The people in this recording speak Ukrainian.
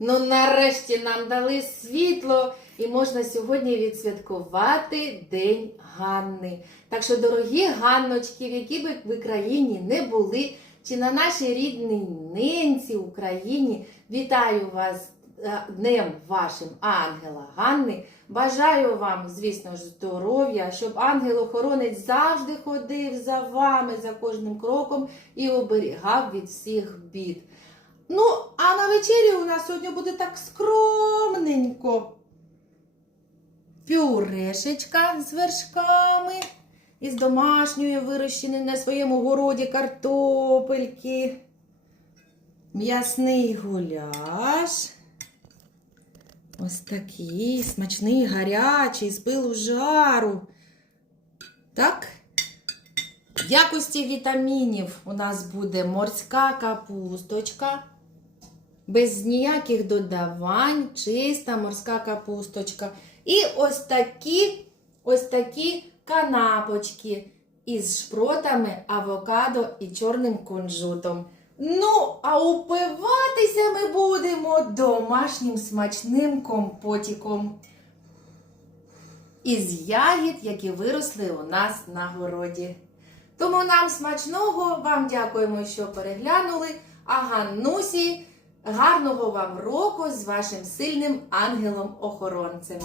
Ну, нарешті нам дали світло, і можна сьогодні відсвяткувати День Ганни. Так що, дорогі Ганночки, в якій би ви країні не були, чи на нашій рідній ненці Україні, вітаю вас е, днем вашим ангела Ганни. Бажаю вам, звісно ж, здоров'я, щоб ангел-охоронець завжди ходив за вами, за кожним кроком і оберігав від всіх бід. Ну, а на вечері у нас сьогодні буде так скромненько. Пюрешечка з вершками, із домашньої вирощеної на своєму городі картопельки, м'ясний гуляш. Ось такий смачний, гарячий, з пилу жару. Так? Якості вітамінів у нас буде морська капусточка. Без ніяких додавань, чиста морська капусточка. І ось такі, ось такі канапочки із шпротами, авокадо і чорним кунжутом. Ну, а упиватися ми будемо домашнім смачним компотіком із ягід, які виросли у нас на городі. Тому нам смачного, вам дякуємо, що переглянули. А Ганнусі, гарного вам року з вашим сильним ангелом-охоронцем.